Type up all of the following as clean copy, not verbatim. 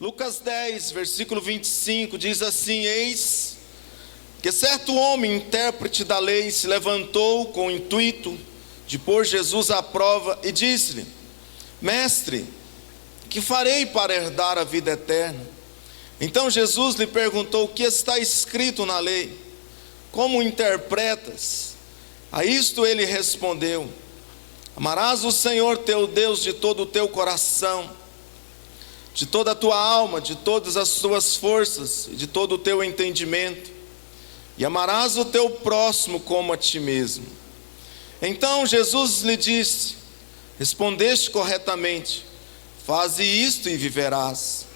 Lucas 10, versículo 25, diz assim: Eis que certo homem, intérprete da lei, se levantou com o intuito de pôr Jesus à prova e disse-lhe: Mestre, que farei para herdar a vida eterna? Então Jesus lhe perguntou: o que está escrito na lei? Como interpretas? A isto ele respondeu: Amarás o Senhor teu Deus de todo o teu coração, de toda a tua alma, de todas as tuas forças e de todo o teu entendimento, e amarás o teu próximo como a ti mesmo. Então Jesus lhe disse: respondeste corretamente, faze isto e viverás.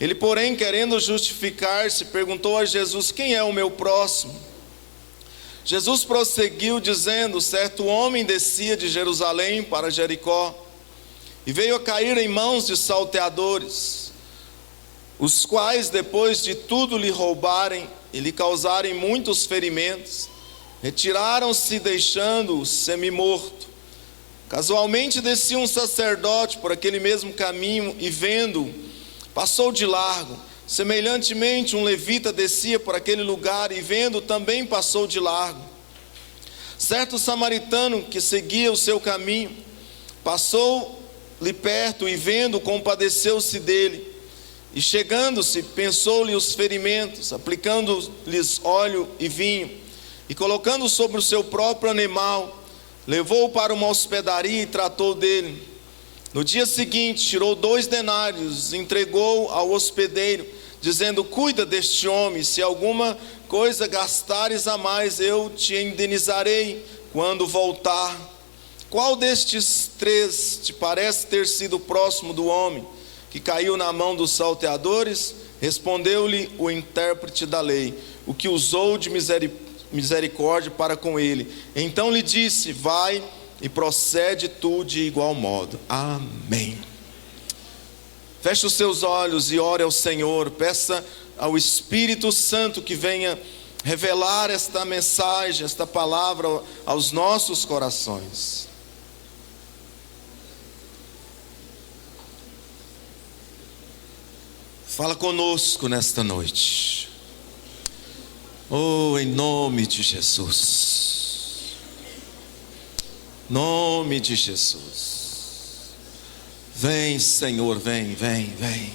Ele, porém, querendo justificar-se, perguntou a Jesus: quem é o meu próximo? Jesus prosseguiu dizendo: certo homem descia de Jerusalém para Jericó, e veio a cair em mãos de salteadores, os quais, depois de tudo lhe roubarem e lhe causarem muitos ferimentos, retiraram-se, deixando-o semi-morto. Casualmente descia um sacerdote por aquele mesmo caminho e, vendo-o, passou de largo. Semelhantemente, um levita descia por aquele lugar e, vendo, também passou de largo. Certo samaritano que seguia o seu caminho passou-lhe perto e, vendo, compadeceu-se dele. E, chegando-se, pensou-lhe os ferimentos, aplicando-lhes óleo e vinho, e colocando sobre o seu próprio animal, levou-o para uma hospedaria e tratou dele. No dia seguinte, tirou 2 denários, entregou ao hospedeiro, dizendo: cuida deste homem, se alguma coisa gastares a mais, eu te indenizarei quando voltar. Qual destes 3 te parece ter sido próximo do homem que caiu na mão dos salteadores? Respondeu-lhe o intérprete da lei: o que usou de misericórdia para com ele. Então lhe disse: vai e procede tu de igual modo. Amém. Feche os seus olhos e ore ao Senhor. Peça ao Espírito Santo que venha revelar esta mensagem, esta palavra aos nossos corações. Fala conosco nesta noite. Oh, em nome de Jesus. Nome de Jesus. Vem, Senhor, vem, vem, vem.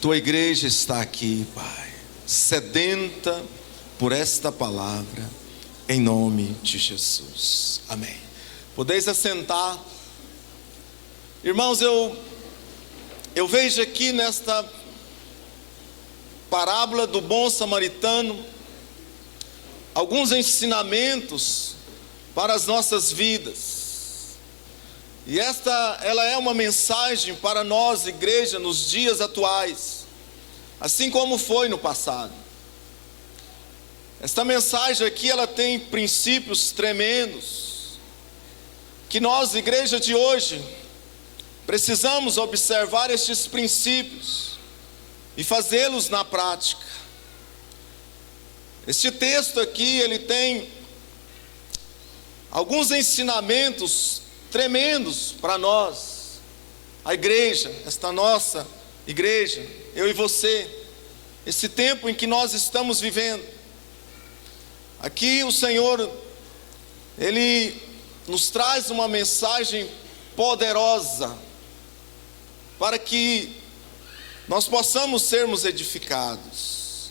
Tua igreja está aqui, Pai, sedenta por esta palavra, em nome de Jesus. Amém. Podeis assentar. Irmãos, eu vejo aqui nesta parábola do bom samaritano alguns ensinamentos para as nossas vidas. E ela é uma mensagem para nós, igreja, nos dias atuais, assim como foi no passado. Esta mensagem aqui, ela tem princípios tremendos, que nós, igreja de hoje, precisamos observar estes princípios e fazê-los na prática. Este texto aqui, ele tem alguns ensinamentos tremendos para nós, a igreja, esta nossa igreja, eu e você, esse tempo em que nós estamos vivendo. Aqui o Senhor, Ele nos traz uma mensagem poderosa, para que nós possamos sermos edificados.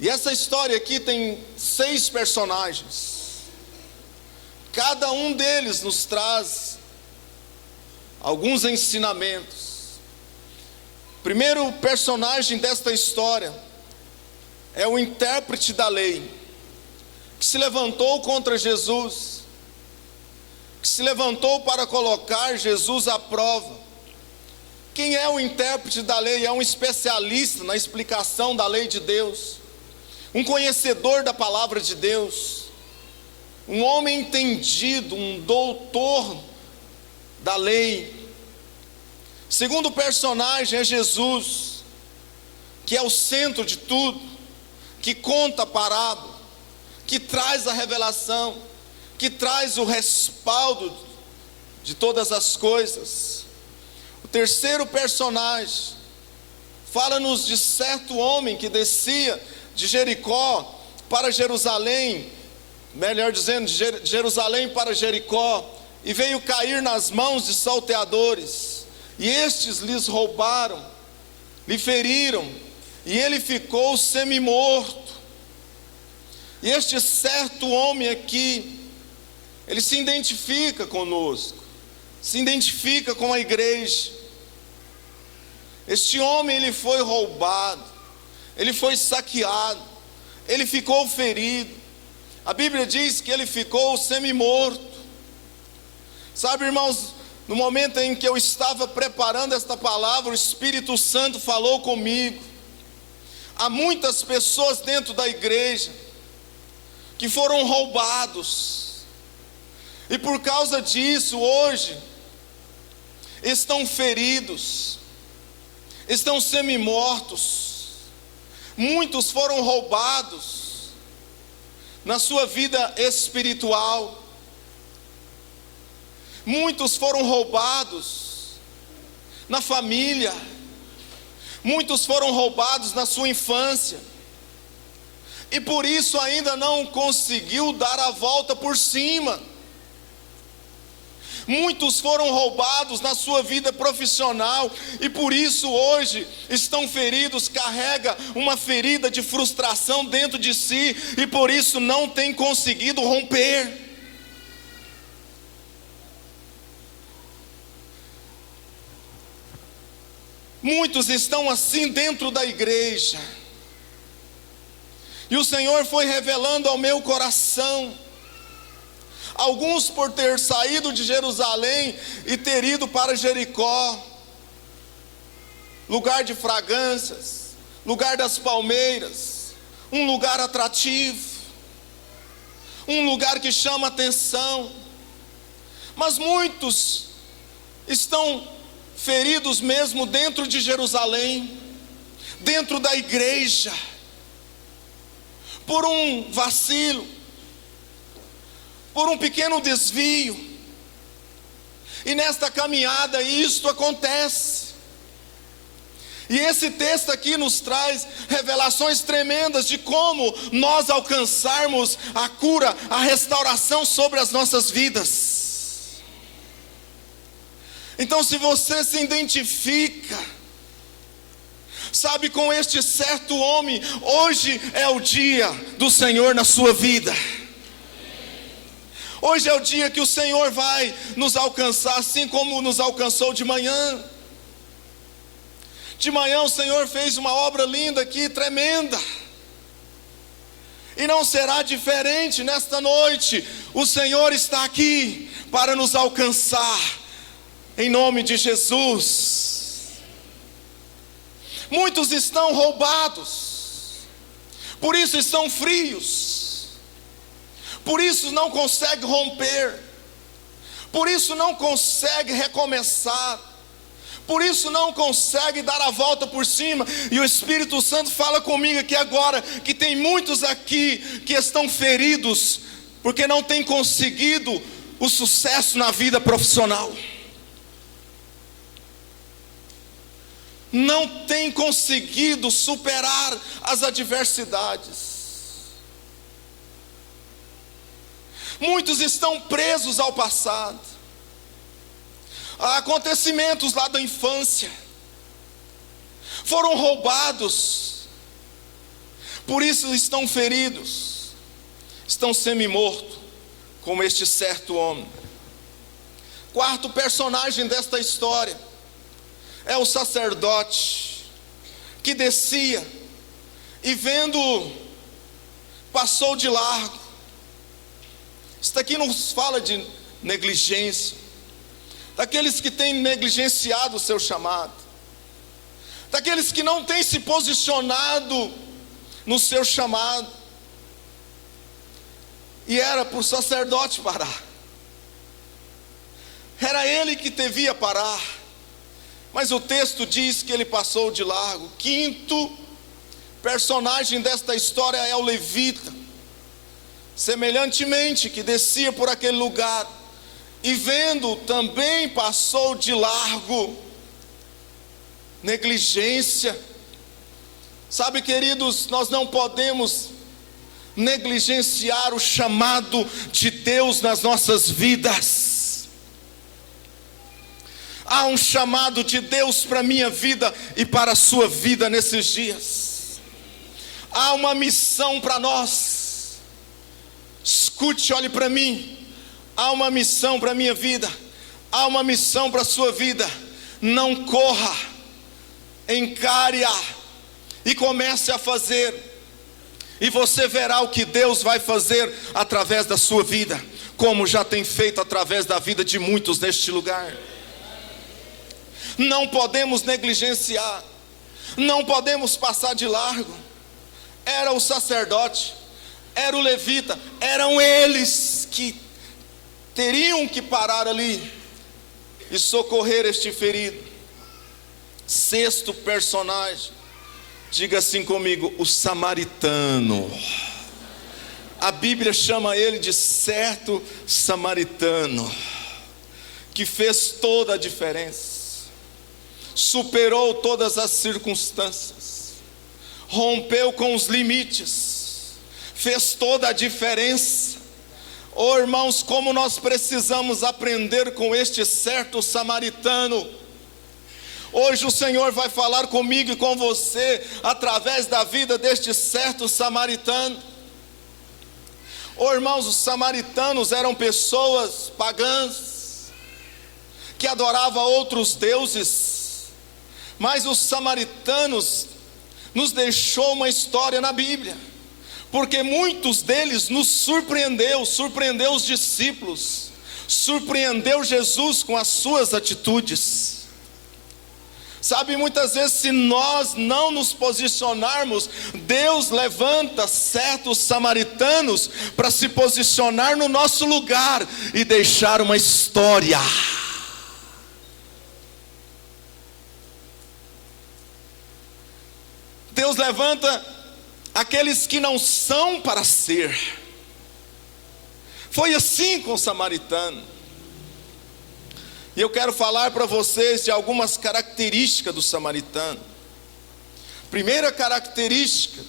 E essa história aqui tem 6 personagens. Cada um deles nos traz alguns ensinamentos. O primeiro personagem desta história é o intérprete da lei, que se levantou contra Jesus, que se levantou para colocar Jesus à prova. Quem é o intérprete da lei? É um especialista na explicação da lei de Deus, um conhecedor da palavra de Deus, um homem entendido, um doutor da lei. Segundo personagem é Jesus, que é o centro de tudo, que conta a parábola, que traz a revelação, que traz o respaldo de todas as coisas. O O terceiro personagem fala-nos de certo homem que descia de Jericó para Jerusalém, melhor dizendo, de Jerusalém para Jericó, e veio cair nas mãos de salteadores, e estes lhes roubaram, lhe feriram, e ele ficou semi-morto. E este certo homem aqui, ele se identifica conosco, se identifica com a igreja. Este homem, ele foi roubado, ele foi saqueado, ele ficou ferido. A Bíblia diz que ele ficou semi-morto. Sabe, irmãos, no momento em que eu estava preparando esta palavra, o Espírito Santo falou comigo. Há muitas pessoas dentro da igreja que foram roubados, e por causa disso, hoje, estão feridos, estão semi-mortos. Muitos foram roubados na sua vida espiritual, muitos foram roubados na família, muitos foram roubados na sua infância, e por isso ainda não conseguiu dar a volta por cima. Muitos foram roubados na sua vida profissional, e por isso hoje estão feridos, carrega uma ferida de frustração dentro de si, e por isso não tem conseguido romper. Muitos estão assim dentro da igreja, e o Senhor foi revelando ao meu coração, alguns por ter saído de Jerusalém e ter ido para Jericó, lugar de fragrâncias, lugar das palmeiras, um lugar atrativo, um lugar que chama atenção, mas muitos estão feridos mesmo dentro de Jerusalém, dentro da igreja, por um vacilo, por um pequeno desvio, e nesta caminhada isto acontece. E esse texto aqui nos traz revelações tremendas de como nós alcançarmos a cura, a restauração sobre as nossas vidas. Então, se você se identifica, sabe, com este certo homem, hoje é o dia do Senhor na sua vida. Hoje é o dia que o Senhor vai nos alcançar, assim como nos alcançou de manhã. De manhã o Senhor fez uma obra linda aqui, tremenda. E não será diferente nesta noite. O Senhor está aqui para nos alcançar, em nome de Jesus. Muitos estão roubados, por isso estão frios, por isso não consegue romper, por isso não consegue recomeçar, por isso não consegue dar a volta por cima. E o Espírito Santo fala comigo aqui agora, que tem muitos aqui que estão feridos, porque não têm conseguido o sucesso na vida profissional, não tem conseguido superar as adversidades. Muitos estão presos ao passado, a acontecimentos lá da infância, foram roubados, por isso estão feridos, estão semi-mortos, como este certo homem. Quarto personagem desta história é o sacerdote, que descia e vendo, passou de largo. Isso aqui nos fala de negligência, daqueles que têm negligenciado o seu chamado, daqueles que não têm se posicionado no seu chamado. E era para o sacerdote parar, era ele que devia parar, mas o texto diz que ele passou de largo. Quinto personagem desta história é o levita, semelhantemente, que descia por aquele lugar, e vendo também passou de largo. negligência. Sabe, queridos, nós não podemos negligenciar o chamado de Deus nas nossas vidas. Há um chamado de Deus para a minha vida e para a sua vida nesses dias. Há uma missão para nós. Escute, olhe para mim. Há uma missão para a minha vida. Há uma missão para a sua vida. Não corra, encare-a e comece a fazer. E você verá o que Deus vai fazer através da sua vida, como já tem feito através da vida de muitos neste lugar. Não podemos negligenciar, não podemos passar de largo. Era o sacerdote, era o levita, eram eles que teriam que parar ali e socorrer este ferido. Sexto personagem, diga assim comigo, o samaritano. A Bíblia chama ele de certo samaritano, que fez toda a diferença, superou todas as circunstâncias, rompeu com os limites, fez toda a diferença. Oh, irmãos, como nós precisamos aprender com este certo samaritano. Hoje o Senhor vai falar comigo e com você através da vida deste certo samaritano. Oh, irmãos, os samaritanos eram pessoas pagãs que adoravam outros deuses, mas os samaritanos nos deixou uma história na Bíblia, porque muitos deles nos surpreendeu os discípulos, surpreendeu Jesus com as suas atitudes. Sabe, muitas vezes, se nós não nos posicionarmos, Deus levanta certos samaritanos para se posicionar no nosso lugar e deixar uma história. Deus levanta aqueles que não são para ser. Foi assim com o samaritano. E eu quero falar para vocês de algumas características do samaritano. Primeira característica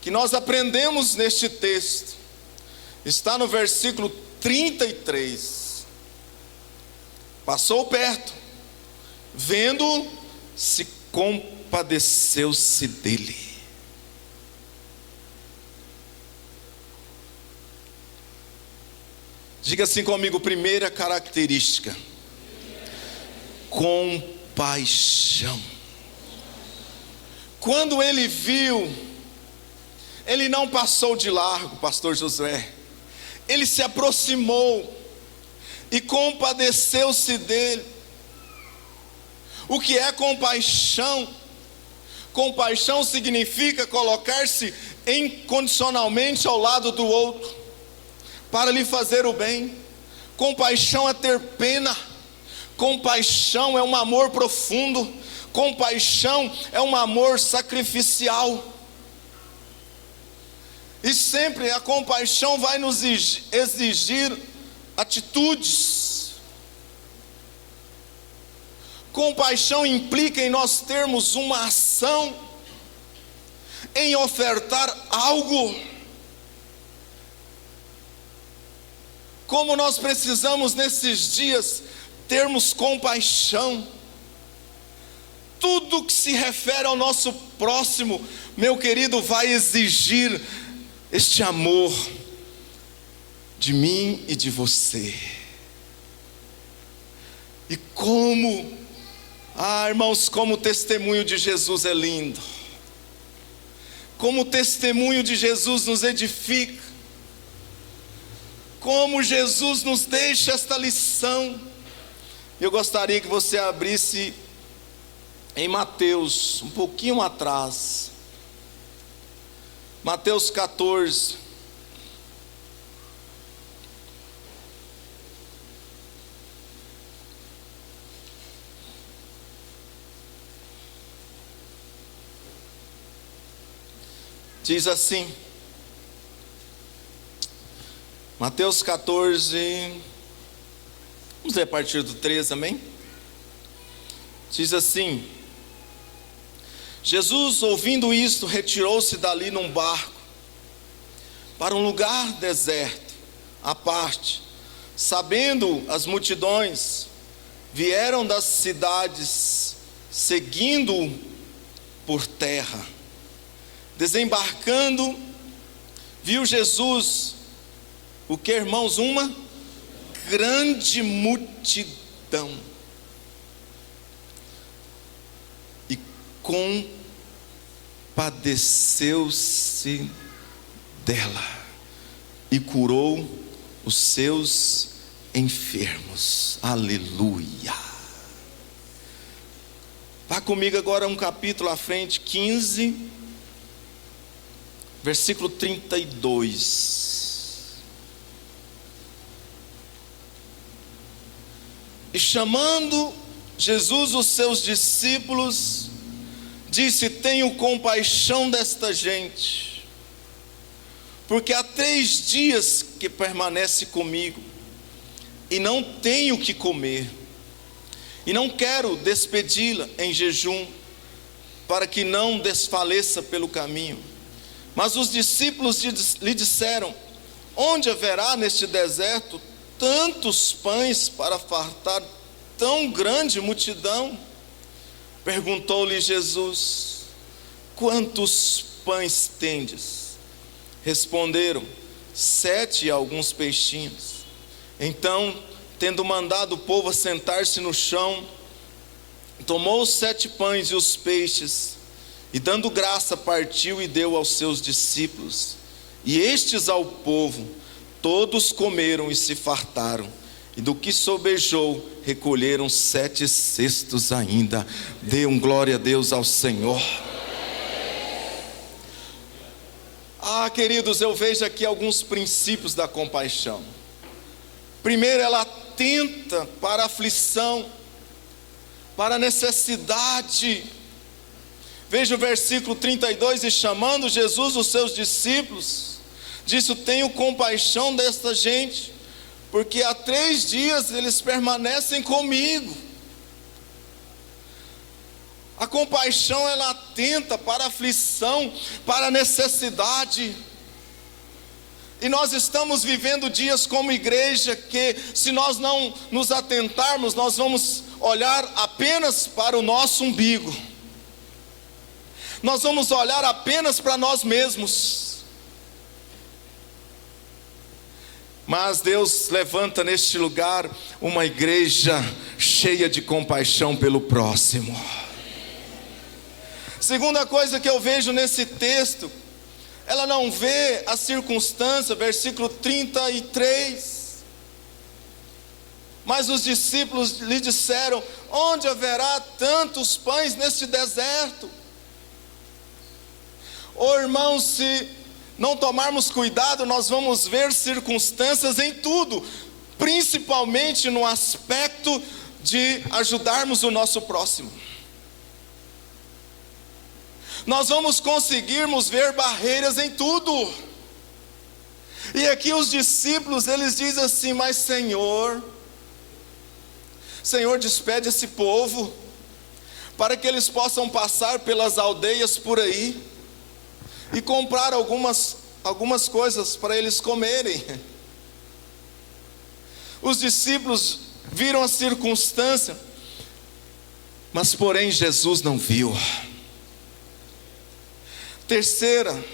que nós aprendemos neste texto está no versículo 33. Passou perto, vendo, se compadeceu-se dele. Diga assim comigo, primeira característica: compaixão. Quando ele viu, ele não passou de largo, pastor Josué. Ele se aproximou e compadeceu-se dele. O que é compaixão? Compaixão significa colocar-se incondicionalmente ao lado do outro, para lhe fazer o bem. Compaixão é ter pena. Compaixão é um amor profundo. Compaixão é um amor sacrificial. E sempre a compaixão vai nos exigir atitudes. Compaixão implica em nós termos uma ação, em ofertar algo. Como nós precisamos nesses dias termos compaixão. Tudo que se refere ao nosso próximo, meu querido, vai exigir este amor de mim e de você. E como, irmãos, como o testemunho de Jesus é lindo. Como o testemunho de Jesus nos edifica. Como Jesus nos deixa esta lição. Eu gostaria que você abrisse em Mateus, um pouquinho atrás. Mateus 14. Diz assim, Mateus 14, vamos ler a partir do 13, amém? Diz assim: Jesus, ouvindo isto, retirou-se dali num barco para um lugar deserto, à parte. Sabendo as multidões, vieram das cidades, seguindo-o por terra. Desembarcando, viu Jesus, o que, irmãos? Uma grande multidão. E compadeceu-se dela e curou os seus enfermos. Aleluia. Vá comigo agora um capítulo à frente, 15, versículo 32. E chamando Jesus os seus discípulos, disse: tenho compaixão desta gente, porque há 3 dias que permanece comigo, e não tenho o que comer, e não quero despedi-la em jejum, para que não desfaleça pelo caminho. Mas os discípulos lhe disseram: onde haverá neste deserto tantos pães para fartar tão grande multidão? Perguntou-lhe Jesus: quantos pães tendes? Responderam: 7 e alguns peixinhos. Então, tendo mandado o povo assentar-se no chão, tomou os 7 pães e os peixes, e dando graça partiu e deu aos seus discípulos, e estes ao povo. Todos comeram e se fartaram, e do que sobejou recolheram 7 cestos ainda. Dê um glória a Deus ao Senhor. Queridos, eu vejo aqui alguns princípios da compaixão. Primeiro, ela atenta para a aflição, para a necessidade. Veja o versículo 32: e chamando Jesus os seus discípulos, disse: tenho compaixão desta gente, porque há 3 dias eles permanecem comigo. A compaixão, ela atenta para a aflição, para a necessidade. E nós estamos vivendo dias como igreja que, se nós não nos atentarmos, nós vamos olhar apenas para o nosso umbigo. Nós vamos olhar apenas para nós mesmos. Mas Deus levanta neste lugar uma igreja cheia de compaixão pelo próximo. Segunda coisa que eu vejo nesse texto, ela não vê a circunstância, versículo 33. Mas os discípulos lhe disseram: onde haverá tantos pães neste deserto? Irmãos, se não tomarmos cuidado, nós vamos ver circunstâncias em tudo, principalmente no aspecto de ajudarmos o nosso próximo. Nós vamos conseguirmos ver barreiras em tudo. E aqui os discípulos, eles dizem assim: mas Senhor, despede esse povo, para que eles possam passar pelas aldeias por aí, e comprar algumas coisas para eles comerem. Os discípulos viram a circunstância, mas porém Jesus não viu. Terceira,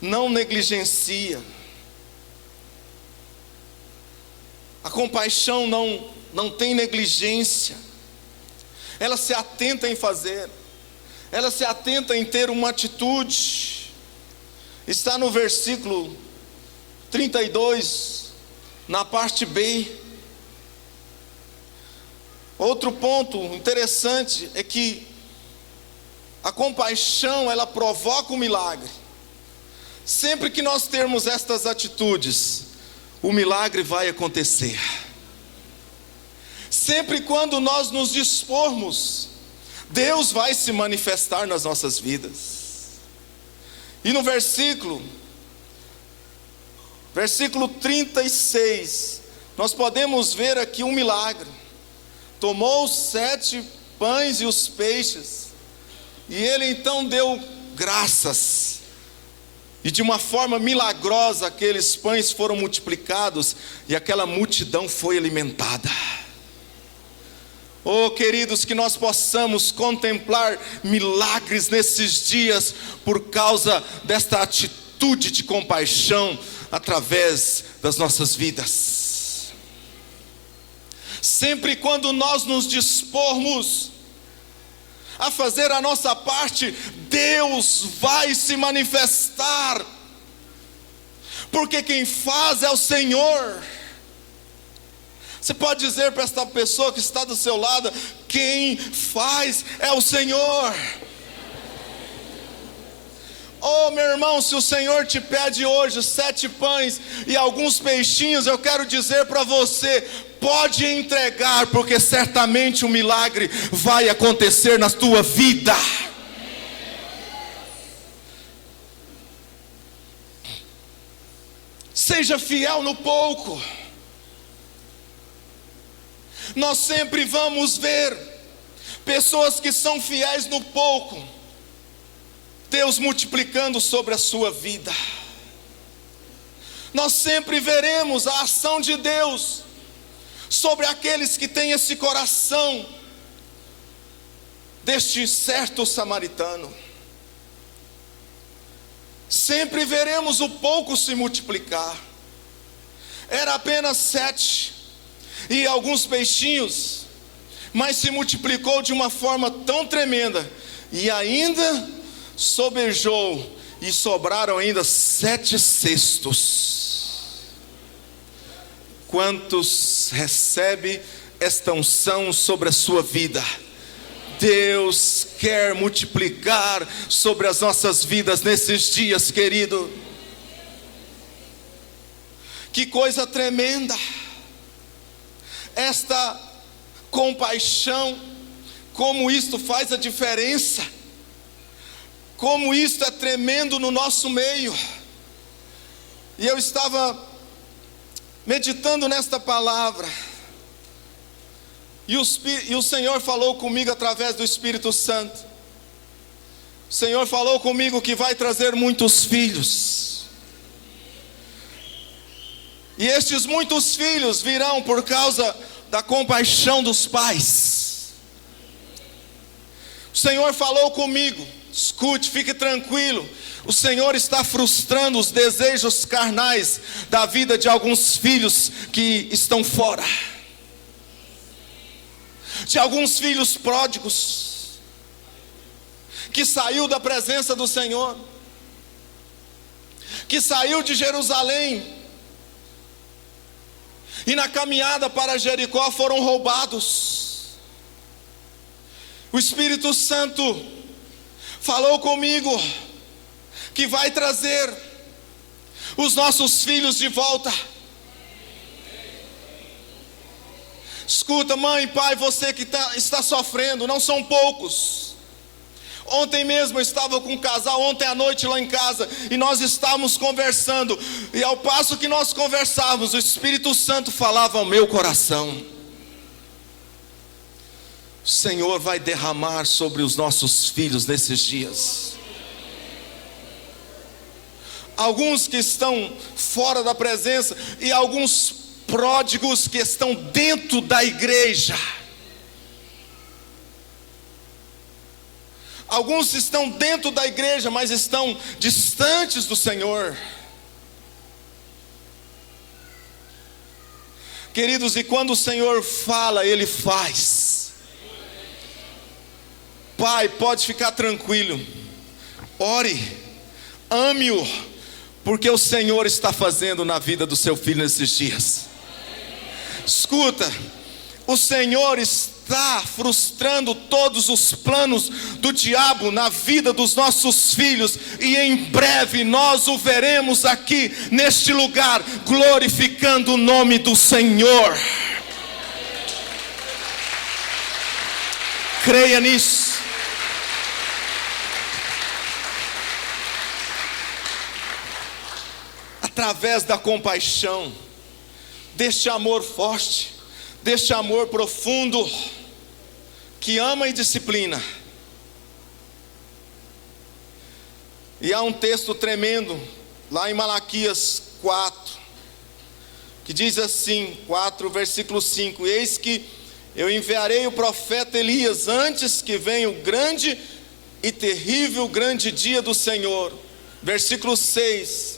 não negligencia. A compaixão não tem negligência. Ela se atenta em fazer. Ela se atenta em ter uma atitude. Está no versículo 32, na parte B. Outro ponto interessante é que a compaixão, ela provoca o milagre. Sempre que nós termos estas atitudes, o milagre vai acontecer. Sempre quando nós nos dispormos, Deus vai se manifestar nas nossas vidas. E no versículo 36, nós podemos ver aqui um milagre. tomou os 7 pães e os peixes, e ele então deu graças, e de uma forma milagrosa aqueles pães foram multiplicados, e aquela multidão foi alimentada. Oh, queridos, que nós possamos contemplar milagres nesses dias, por causa desta atitude de compaixão, através das nossas vidas. Sempre quando nós nos dispormos a fazer a nossa parte, Deus vai se manifestar, porque quem faz é o Senhor. Você pode dizer para esta pessoa que está do seu lado: quem faz é o Senhor. Oh, meu irmão, se o Senhor te pede hoje 7 pães e alguns peixinhos, eu quero dizer para você: pode entregar, porque certamente um milagre vai acontecer na tua vida. Seja fiel no pouco. Nós sempre vamos ver pessoas que são fiéis no pouco, Deus multiplicando sobre a sua vida. Nós sempre veremos a ação de Deus sobre aqueles que têm esse coração deste certo samaritano. Sempre veremos o pouco se multiplicar. Era apenas 7 e alguns peixinhos, mas se multiplicou de uma forma tão tremenda, e ainda sobejou, e sobraram ainda 7 cestos. Quantos recebe esta unção sobre a sua vida? Deus quer multiplicar sobre as nossas vidas nesses dias, querido. Que coisa tremenda! Esta compaixão, como isto faz a diferença, como isto é tremendo no nosso meio. E eu estava meditando nesta palavra, e o Senhor falou comigo através do Espírito Santo. O Senhor falou comigo que vai trazer muitos filhos, e estes muitos filhos virão por causa da compaixão dos pais. O Senhor falou comigo: escute, fique tranquilo, o Senhor está frustrando os desejos carnais da vida de alguns filhos que estão fora, de alguns filhos pródigos, que saiu da presença do Senhor, que saiu de Jerusalém, e na caminhada para Jericó foram roubados. O Espírito Santo falou comigo que vai trazer os nossos filhos de volta. Escuta, mãe, pai, você que está sofrendo, não são poucos. Ontem mesmo eu estava com um casal, ontem à noite lá em casa, e nós estávamos conversando, e ao passo que nós conversávamos, o Espírito Santo falava ao meu coração: o Senhor vai derramar sobre os nossos filhos nesses dias. Alguns que estão fora da presença, e alguns pródigos que estão dentro da igreja. Alguns estão dentro da igreja, mas estão distantes do Senhor. Queridos, e quando o Senhor fala, Ele faz. Pai, pode ficar tranquilo, ore, ame-o, porque o Senhor está fazendo na vida do seu filho nesses dias. Escuta, o Senhor está frustrando todos os planos do diabo na vida dos nossos filhos, e em breve nós o veremos aqui neste lugar, glorificando o nome do Senhor. Creia nisso. Através da compaixão, deste amor forte, deste amor profundo, que ama e disciplina. E há um texto tremendo, lá em Malaquias 4, que diz assim, 4, versículo 5: eis que eu enviarei o profeta Elias antes que venha o grande e terrível grande dia do Senhor. Versículo 6: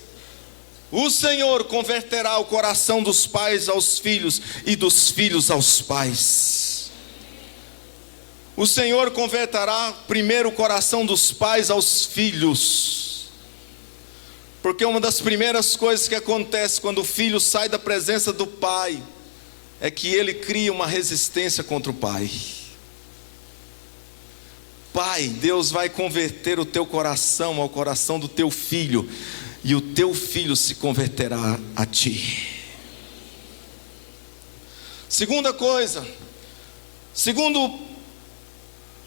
o Senhor converterá o coração dos pais aos filhos e dos filhos aos pais. O Senhor converterá primeiro o coração dos pais aos filhos, porque uma das primeiras coisas que acontece quando o filho sai da presença do pai é que ele cria uma resistência contra o pai. Pai, Deus vai converter o teu coração ao coração do teu filho, e o teu filho se converterá a ti. Segunda coisa, segundo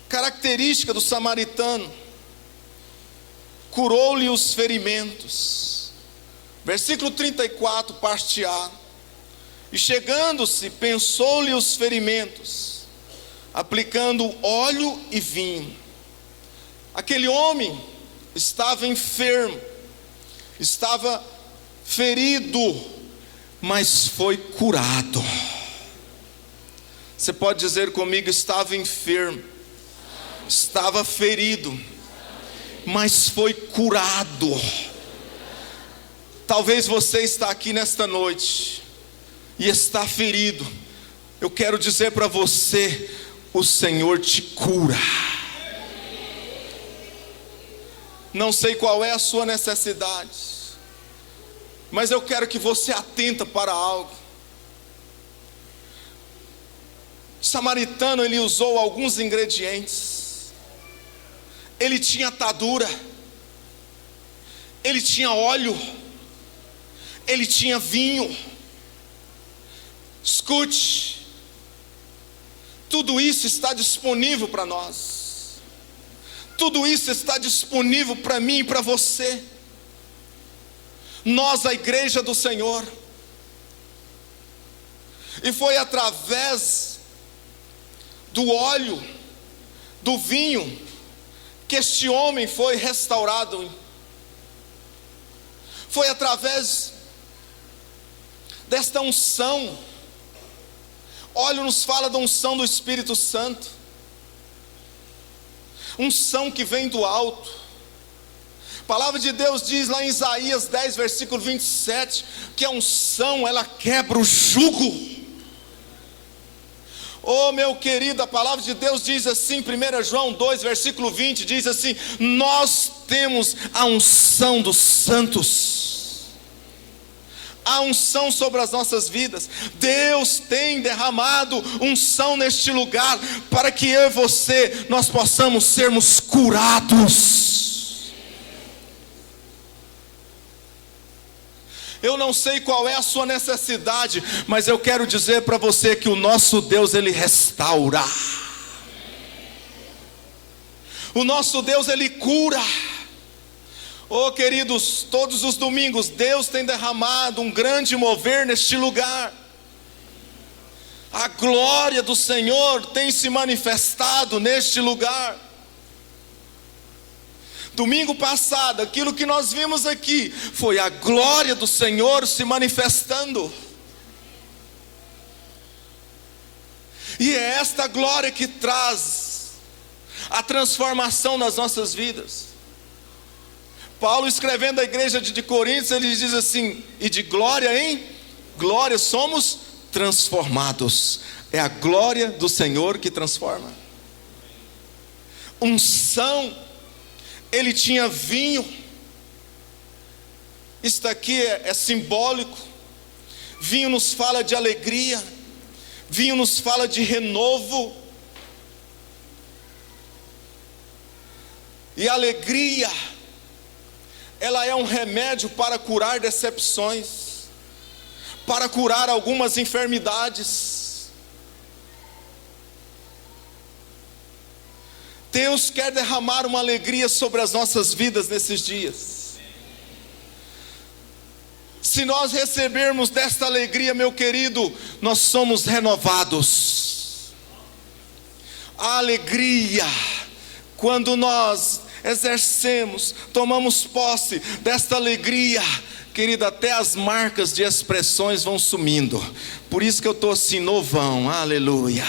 característica do samaritano, curou-lhe os ferimentos. Versículo 34, parte A: e chegando-se, pensou-lhe os ferimentos, aplicando óleo e vinho. Aquele homem estava enfermo, estava ferido, mas foi curado. Você pode dizer comigo: estava enfermo, estava ferido, mas foi curado. Talvez você está aqui nesta noite e está ferido. Eu quero dizer para você: o Senhor te cura. Não sei qual é a sua necessidade, mas eu quero que você atenta para algo. O samaritano, ele usou alguns ingredientes. Ele tinha atadura, ele tinha óleo, ele tinha vinho. Escute, tudo isso está disponível para nós. Tudo isso está disponível para mim e para você. Nós, a igreja do Senhor. E foi através do óleo, do vinho, que este homem foi restaurado. Foi através desta unção. Óleo nos fala da unção do Espírito Santo, unção que vem do alto. A palavra de Deus diz lá em Isaías 10, versículo 27, que a unção, ela quebra o jugo. Oh, meu querido, a palavra de Deus diz assim, 1 João 2, versículo 20, diz assim: nós temos a unção dos santos. A unção sobre as nossas vidas. Deus tem derramado unção neste lugar, para que eu e você, nós possamos sermos curados. Eu não sei qual é a sua necessidade, mas eu quero dizer para você que o nosso Deus, Ele restaura. O nosso Deus, Ele cura. Oh, queridos, todos os domingos Deus tem derramado um grande mover neste lugar. A glória do Senhor tem se manifestado neste lugar. Domingo passado, aquilo que nós vimos aqui foi a glória do Senhor se manifestando. E é esta glória que traz a transformação nas nossas vidas. Paulo, escrevendo à igreja de Coríntios, ele diz assim: e de glória em glória somos transformados. É a glória do Senhor que transforma. Unção, ele tinha vinho. Isto aqui é simbólico. Vinho nos fala de alegria, vinho nos fala de renovo. E alegria, ela é um remédio para curar decepções, para curar algumas enfermidades. Deus quer derramar uma alegria sobre as nossas vidas nesses dias. Se nós recebermos desta alegria, meu querido, nós somos renovados. A alegria, quando nós exercemos, tomamos posse desta alegria, querido, até as marcas de expressões vão sumindo. Por isso que eu estou assim, novão, aleluia.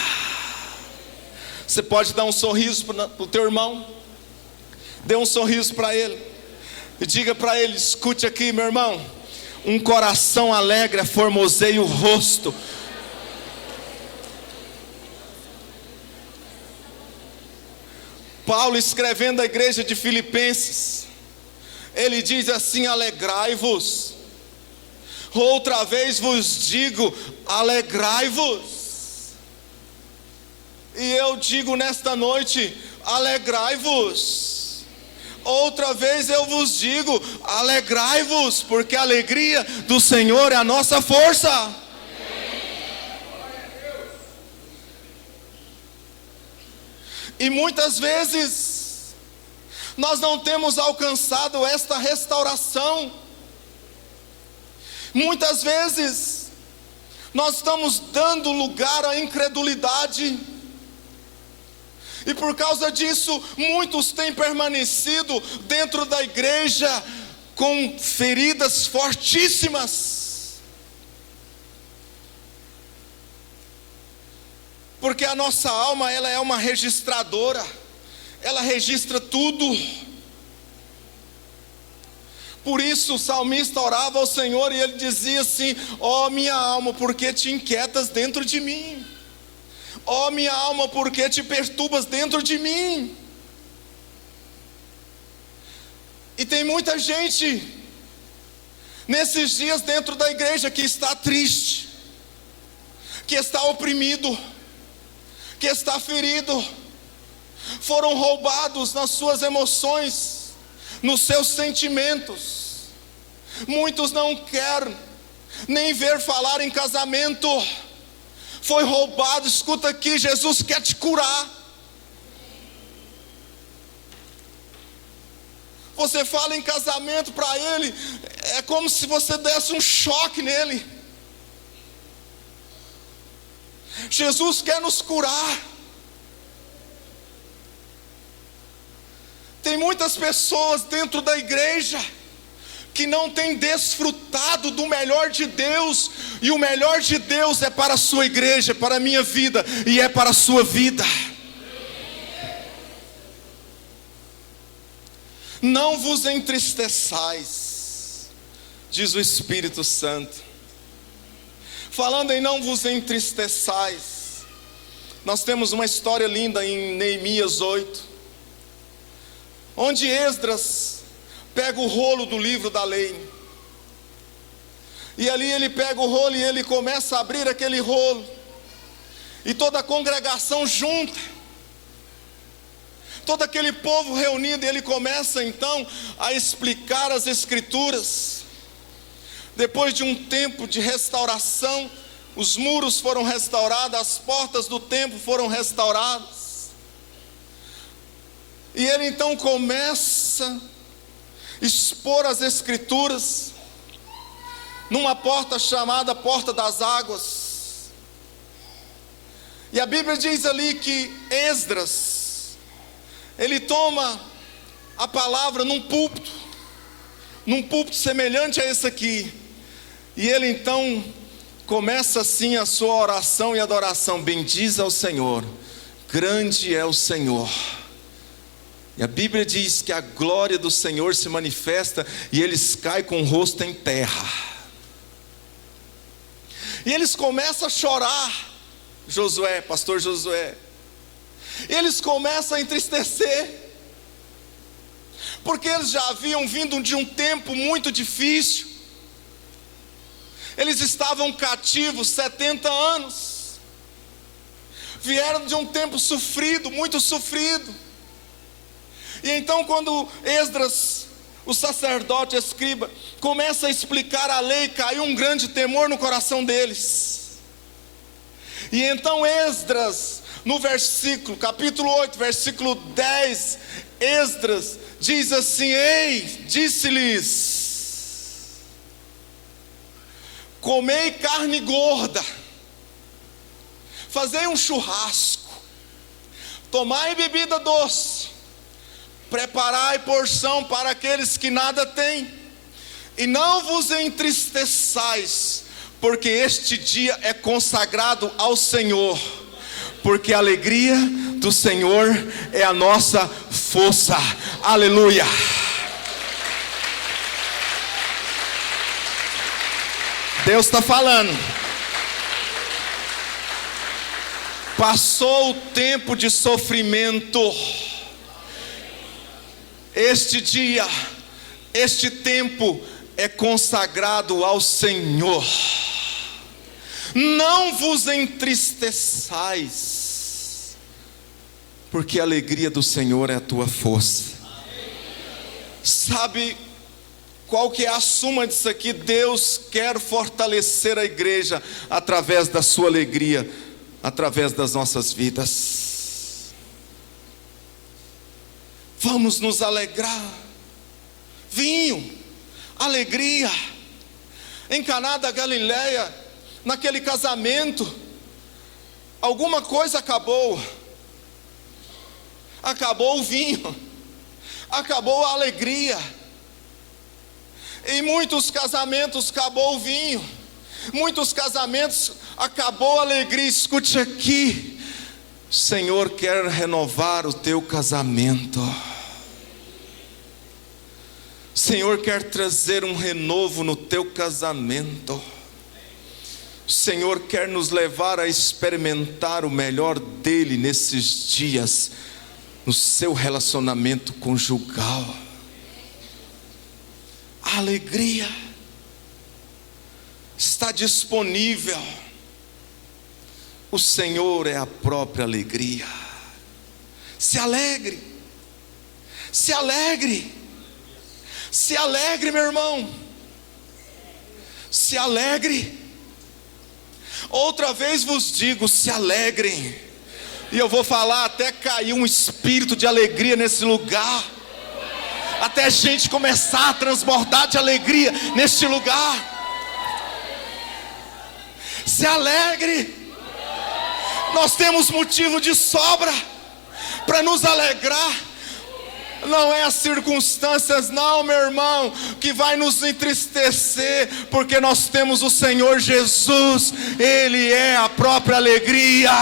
Você pode dar um sorriso para o teu irmão, dê um sorriso para ele, e diga para ele: escute aqui, meu irmão, um coração alegre formoseia o rosto. Paulo, escrevendo à igreja de Filipenses, ele diz assim: alegrai-vos. Outra vez vos digo, alegrai-vos. E eu digo nesta noite, alegrai-vos. Outra vez eu vos digo, alegrai-vos, porque a alegria do Senhor é a nossa força. E muitas vezes nós não temos alcançado esta restauração. Muitas vezes nós estamos dando lugar à incredulidade, e por causa disso muitos têm permanecido dentro da igreja com feridas fortíssimas, porque a nossa alma, ela é uma registradora, ela registra tudo. Por isso o salmista orava ao Senhor e ele dizia assim: ó minha alma, por que te inquietas dentro de mim? Ó minha alma, por que te perturbas dentro de mim? E tem muita gente nesses dias dentro da igreja que está triste, que está oprimido, que está ferido, foram roubados nas suas emoções, nos seus sentimentos. Muitos não querem nem ver falar em casamento. Foi roubado. Escuta aqui, Jesus quer te curar. Você fala em casamento para ele, é como se você desse um choque nele. Jesus quer nos curar. Tem muitas pessoas dentro da igreja que não têm desfrutado do melhor de Deus, e o melhor de Deus é para a sua igreja, para a minha vida, e é para a sua vida. Não vos entristeçais, diz o Espírito Santo. Falando em não vos entristeçais, nós temos uma história linda em Neemias 8, onde Esdras pega o rolo do livro da lei, e ali ele pega o rolo e ele começa a abrir aquele rolo, e toda a congregação junta, todo aquele povo reunido, e ele começa então a explicar as escrituras. Depois de um tempo de restauração, os muros foram restaurados, as portas do templo foram restauradas, e ele então começa a expor as escrituras numa porta chamada Porta das Águas. E a Bíblia diz ali que Esdras, ele toma a palavra num púlpito semelhante a esse aqui, e ele então começa assim a sua oração e adoração: bendiz ao Senhor, grande é o Senhor. E a Bíblia diz que a glória do Senhor se manifesta, e eles caem com o rosto em terra, e eles começam a chorar. Josué, pastor Josué, eles começam a entristecer, porque eles já haviam vindo de um tempo muito difícil. Eles estavam cativos 70 anos, vieram de um tempo sofrido, muito sofrido. E então quando Esdras, o sacerdote escriba, começa a explicar a lei, caiu um grande temor no coração deles. E então Esdras, no capítulo 8, versículo 10, Esdras diz assim: ei, disse-lhes, comei carne gorda, fazei um churrasco, tomai bebida doce, preparai porção para aqueles que nada têm, e não vos entristeçais, porque este dia é consagrado ao Senhor, porque a alegria do Senhor é a nossa força. Aleluia. Deus está falando. Passou o tempo de sofrimento. Este dia, este tempo é consagrado ao Senhor. Não vos entristeçais, porque a alegria do Senhor é a tua força. Sabe qual que é a suma disso aqui? Deus quer fortalecer a igreja através da sua alegria, através das nossas vidas. Vamos nos alegrar. Vinho, alegria. Em Caná da Galileia, naquele casamento, alguma coisa acabou. Acabou o vinho, acabou a alegria. Em muitos casamentos acabou o vinho, muitos casamentos acabou a alegria. Escute aqui, o Senhor quer renovar o teu casamento. O Senhor quer trazer um renovo no teu casamento. O Senhor quer nos levar a experimentar o melhor dele nesses dias, no seu relacionamento conjugal. A alegria está disponível. O Senhor é a própria alegria. Se alegre, se alegre, se alegre, meu irmão, se alegre. Outra vez vos digo, se alegrem. E eu vou falar até cair um espírito de alegria nesse lugar, até a gente começar a transbordar de alegria neste lugar. Se alegre. Nós temos motivo de sobra para nos alegrar. Não é as circunstâncias, não, meu irmão, que vai nos entristecer, porque nós temos o Senhor Jesus. Ele é a própria alegria.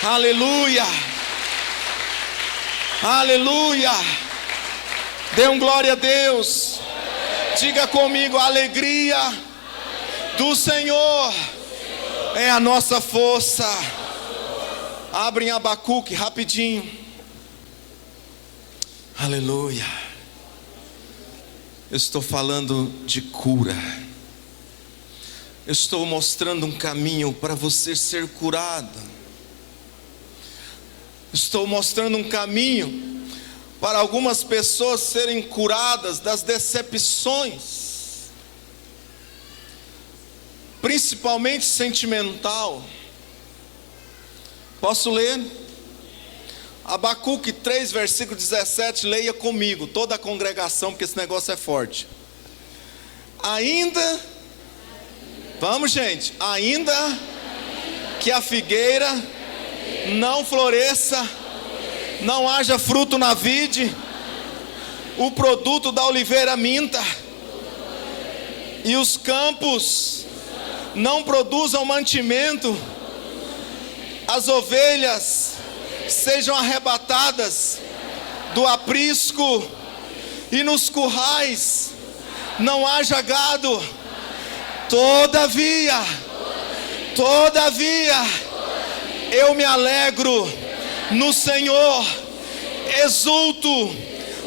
Aleluia, aleluia. Dê um glória a Deus. Diga comigo: a alegria do Senhor é a nossa força. Abre em Abacuque rapidinho. Aleluia. Eu estou falando de cura. Eu estou mostrando um caminho para você ser curado. Estou mostrando um caminho para algumas pessoas serem curadas das decepções, principalmente sentimental. Posso ler? Abacuque 3, versículo 17, leia comigo, toda a congregação, porque esse negócio é forte. Ainda, vamos gente, ainda que a figueira não floresça, não haja fruto na vide, o produto da oliveira minta, e os campos não produzam mantimento, as ovelhas sejam arrebatadas do aprisco, e nos currais não haja gado. Todavia, eu me alegro no Senhor, exulto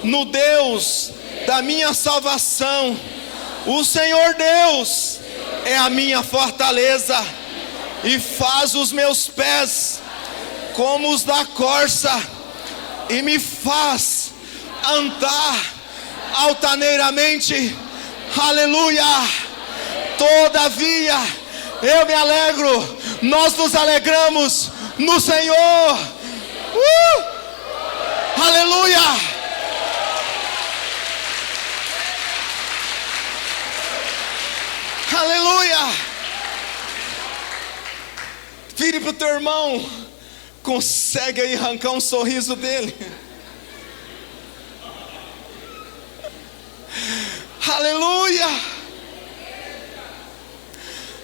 no Deus da minha salvação. O Senhor Deus é a minha fortaleza, e faz os meus pés como os da corça, e me faz andar altaneiramente. Aleluia. Todavia eu me alegro, nós nos alegramos no Senhor. Aleluia. Aleluia! Vire para o teu irmão, consegue aí arrancar um sorriso dele. Aleluia!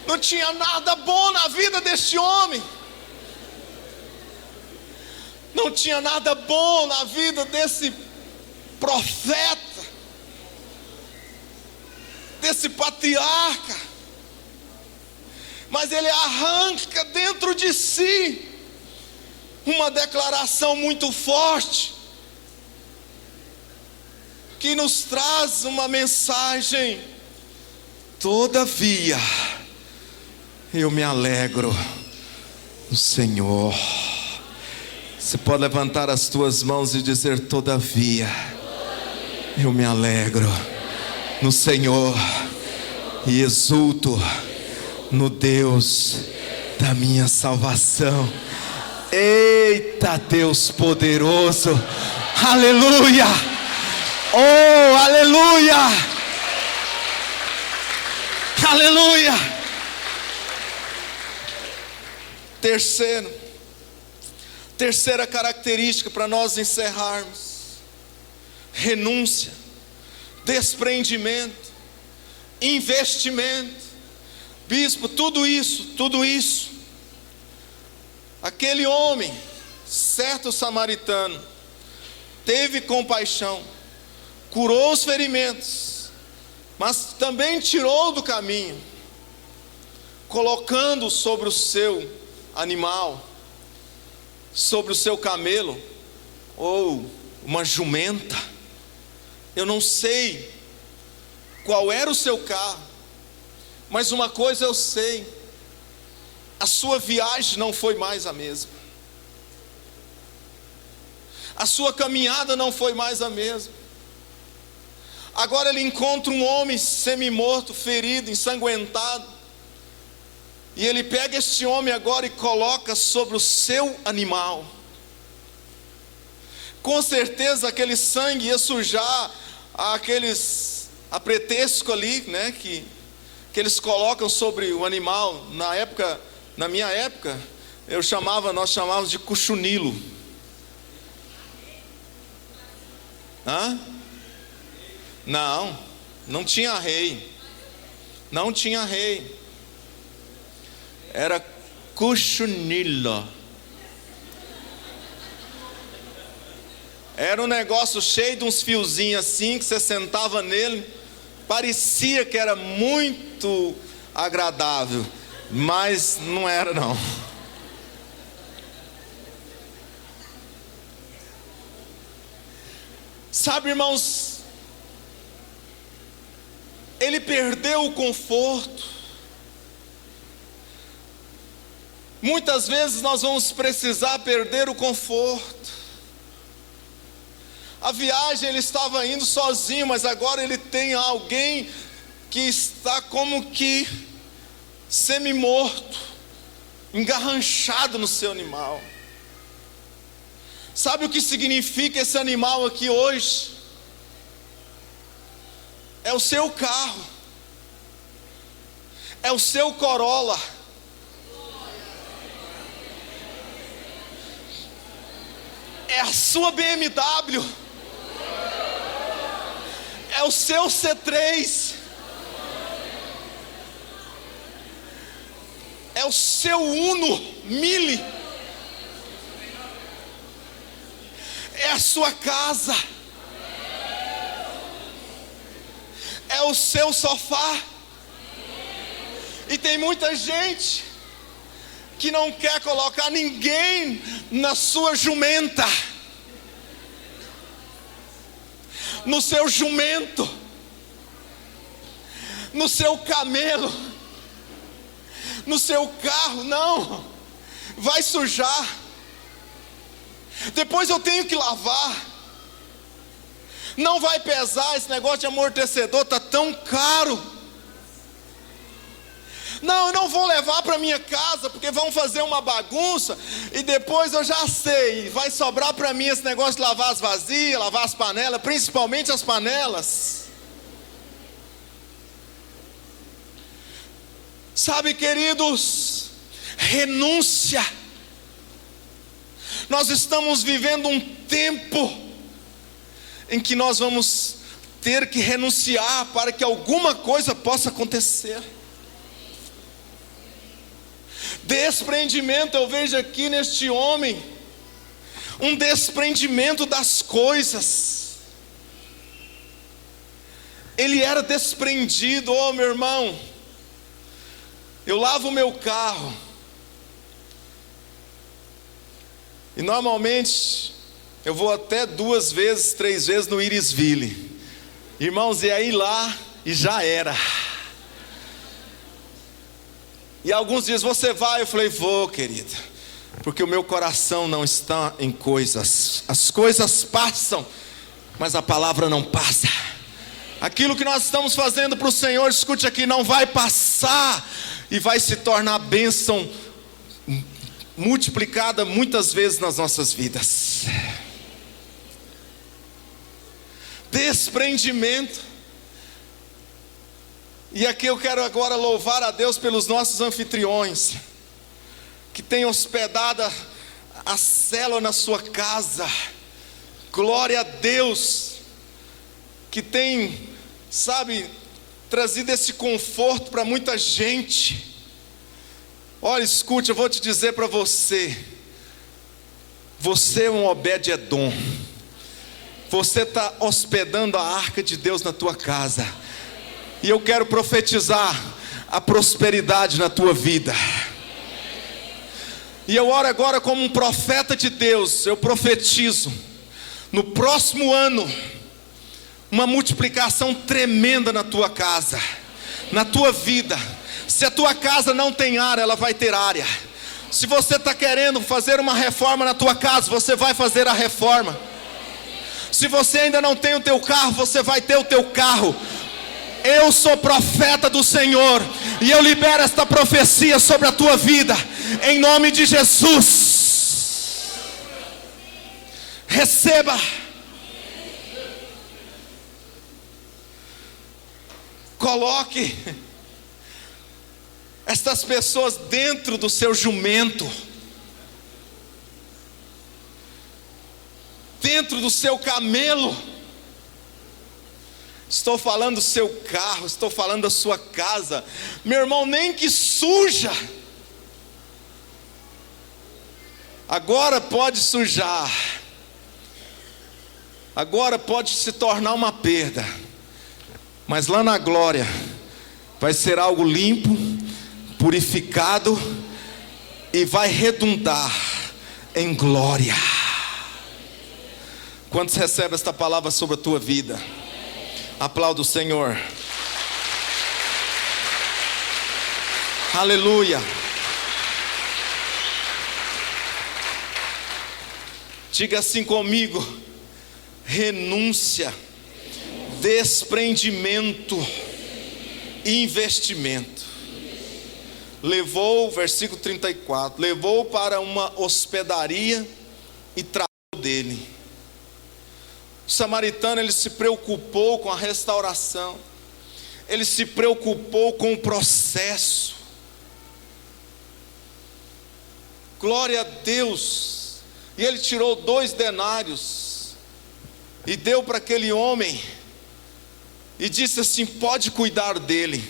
Não tinha nada bom na vida deste homem. Não tinha nada bom na vida desse profeta, desse patriarca. Mas ele arranca dentro de si uma declaração muito forte, que nos traz uma mensagem: todavia, eu me alegro no Senhor. Você pode levantar as tuas mãos e dizer: todavia, eu me alegro no Senhor e exulto no Deus da minha salvação. Eita Deus poderoso, aleluia, oh aleluia, aleluia. Terceira característica para nós encerrarmos: renúncia, desprendimento, investimento. Bispo, tudo isso, aquele homem, certo samaritano, teve compaixão, curou os ferimentos, mas também tirou do caminho, colocando sobre o seu animal, sobre o seu camelo, ou uma jumenta. Eu não sei qual era o seu carro, mas uma coisa eu sei: a sua viagem não foi mais a mesma, a sua caminhada não foi mais a mesma. Agora ele encontra um homem semi-morto, ferido, ensanguentado, e ele pega este homem agora e coloca sobre o seu animal. Com certeza aquele sangue ia sujar aqueles apretextos ali, né, que eles colocam sobre o animal. Na minha época, nós chamávamos de cuchunilo. Não tinha rei. Não tinha rei. Era cuchunilo. Era um negócio cheio de uns fiozinhos assim, que você sentava nele, parecia que era muito agradável, mas não era não. Sabe, irmãos, ele perdeu o conforto. Muitas vezes nós vamos precisar perder o conforto. A viagem, ele estava indo sozinho, mas agora ele tem alguém que está como que semi-morto, engarranchado no seu animal. Sabe o que significa esse animal aqui hoje? É o seu carro, é o seu Corolla, é a sua BMW, é o seu C3, é o seu Uno Mille, é a sua casa, é o seu sofá. E tem muita gente que não quer colocar ninguém na sua jumenta, no seu jumento, no seu camelo, no seu carro. Não, vai sujar, depois eu tenho que lavar, não vai pesar, esse negócio de amortecedor está tão caro. Não, eu não vou levar para minha casa, porque vão fazer uma bagunça, e depois eu já sei, vai sobrar para mim esse negócio de lavar as vasilhas, lavar as panelas, principalmente as panelas. Sabe, queridos, renúncia. Nós estamos vivendo um tempo em que nós vamos ter que renunciar para que alguma coisa possa acontecer. Desprendimento, eu vejo aqui neste homem, um desprendimento das coisas. Ele era desprendido. Oh, meu irmão, eu lavo o meu carro, e normalmente eu vou até 2 vezes, 3 vezes no Irisville. Irmãos, e aí lá, e já era. E alguns dias, você vai? Eu falei, vou, querida, porque o meu coração não está em coisas. As coisas passam, mas a palavra não passa. Aquilo que nós estamos fazendo para o Senhor, escute aqui, não vai passar, e vai se tornar bênção multiplicada muitas vezes nas nossas vidas. Desprendimento. E aqui eu quero agora louvar a Deus pelos nossos anfitriões, que têm hospedado a célula na sua casa. Glória a Deus, que tem, sabe, trazido esse conforto para muita gente. Olha, escute, eu vou te dizer para você, você é um Obed-Edom. Você está hospedando a arca de Deus na tua casa, e eu quero profetizar a prosperidade na tua vida. E eu oro agora como um profeta de Deus, eu profetizo, no próximo ano, uma multiplicação tremenda na tua casa, na tua vida. Se a tua casa não tem área, ela vai ter área. Se você está querendo fazer uma reforma na tua casa, você vai fazer a reforma. Se você ainda não tem o teu carro, você vai ter o teu carro. Eu sou profeta do Senhor, e eu libero esta profecia sobre a tua vida, em nome de Jesus. Receba. Coloque estas pessoas dentro do seu jumento, dentro do seu camelo. Estou falando do seu carro, estou falando da sua casa. Meu irmão, nem que suja. Agora pode sujar, agora pode se tornar uma perda, mas lá na glória vai ser algo limpo, purificado, e vai redundar em glória. Quantos recebem esta palavra sobre a tua vida? Aplauda o Senhor. Aleluia. Diga assim comigo: renúncia, desprendimento, investimento. Levou, versículo 34, levou para uma hospedaria e tratou dele. O samaritano, ele se preocupou com a restauração, ele se preocupou com o processo. Glória a Deus. E ele tirou 2 denários e deu para aquele homem, e disse assim: pode cuidar dele,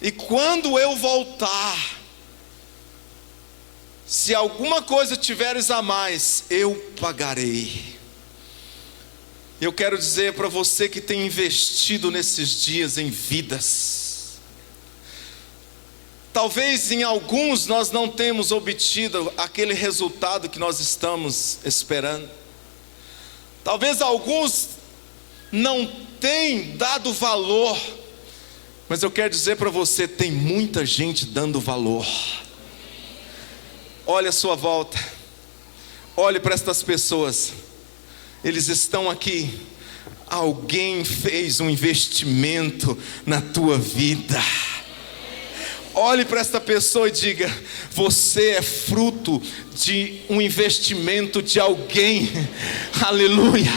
e quando eu voltar, se alguma coisa tiveres a mais, eu pagarei. Eu quero dizer para você que tem investido nesses dias em vidas, talvez em alguns nós não temos obtido aquele resultado que nós estamos esperando. Talvez alguns não tenham dado valor, mas eu quero dizer para você, tem muita gente dando valor. Olhe à sua volta, olhe para estas pessoas, eles estão aqui. Alguém fez um investimento na tua vida. Olhe para esta pessoa e diga: você é fruto de um investimento de alguém. Aleluia.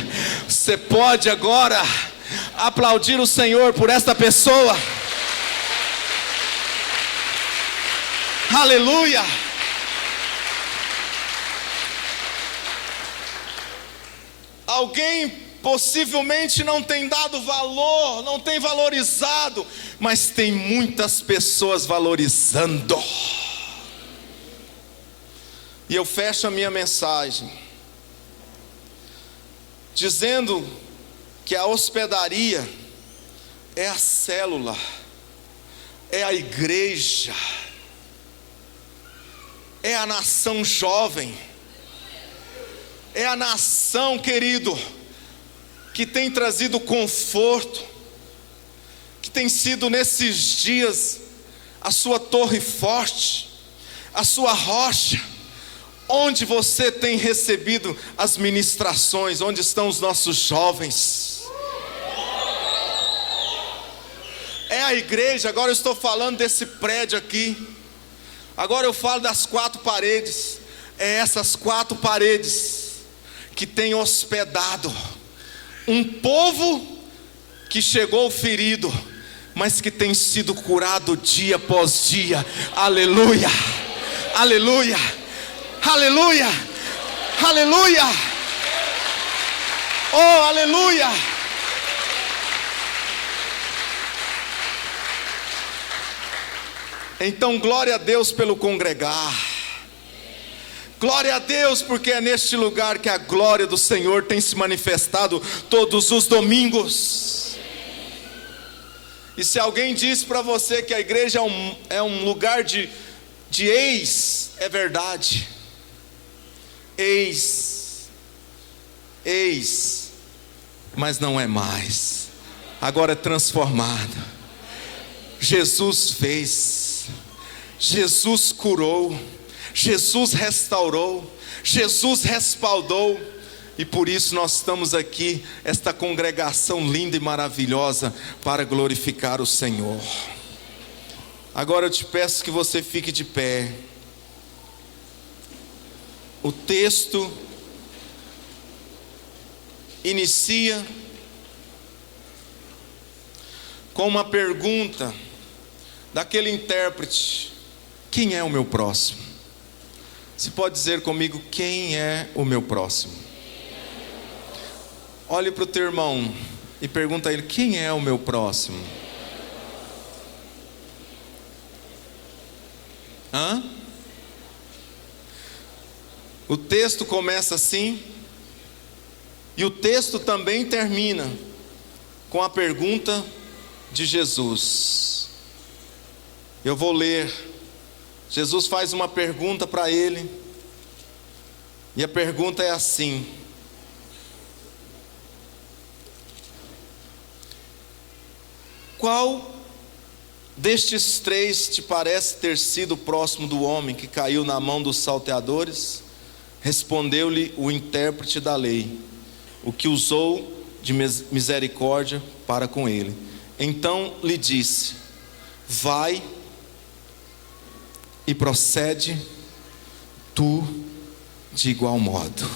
Você pode agora aplaudir o Senhor por esta pessoa. Aleluia. Alguém possivelmente não tem dado valor, não tem valorizado, mas tem muitas pessoas valorizando. E eu fecho a minha mensagem dizendo que a hospedaria é a célula, é a igreja, é a nação jovem, é a nação, querido, que tem trazido conforto, que tem sido nesses dias a sua torre forte, a sua rocha, onde você tem recebido as ministrações, onde estão os nossos jovens. É a igreja. Agora eu estou falando desse prédio aqui, agora eu falo das 4 paredes. É essas 4 paredes que têm hospedado um povo que chegou ferido, mas que tem sido curado dia após dia. Aleluia, aleluia, aleluia, aleluia, oh aleluia. Então glória a Deus pelo congregar, glória a Deus, porque é neste lugar que a glória do Senhor tem se manifestado todos os domingos. E se alguém disse para você que a igreja é um lugar de ex, é verdade. Ex, mas não é mais, agora é transformado. Jesus fez, Jesus curou, Jesus restaurou, Jesus respaldou, e por isso nós estamos aqui, esta congregação linda e maravilhosa, para glorificar o Senhor. Agora eu te peço que você fique de pé. O texto inicia com uma pergunta daquele intérprete: quem é o meu próximo? Você pode dizer comigo: quem é o meu próximo? Olhe para o teu irmão e pergunta a ele: quem é o meu próximo? O texto começa assim, e o texto também termina com a pergunta de Jesus. Eu vou ler. Jesus faz uma pergunta para ele, e a pergunta é assim: qual destes 3 te parece ter sido próximo do homem que caiu na mão dos salteadores? Respondeu-lhe o intérprete da lei: o que usou de misericórdia para com ele. Então lhe disse: vai e procede tu de igual modo.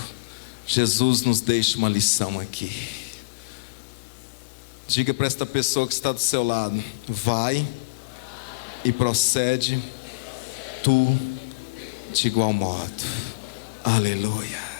Jesus nos deixa uma lição aqui. Diga para esta pessoa que está do seu lado: vai e procede tu de igual modo. Aleluia.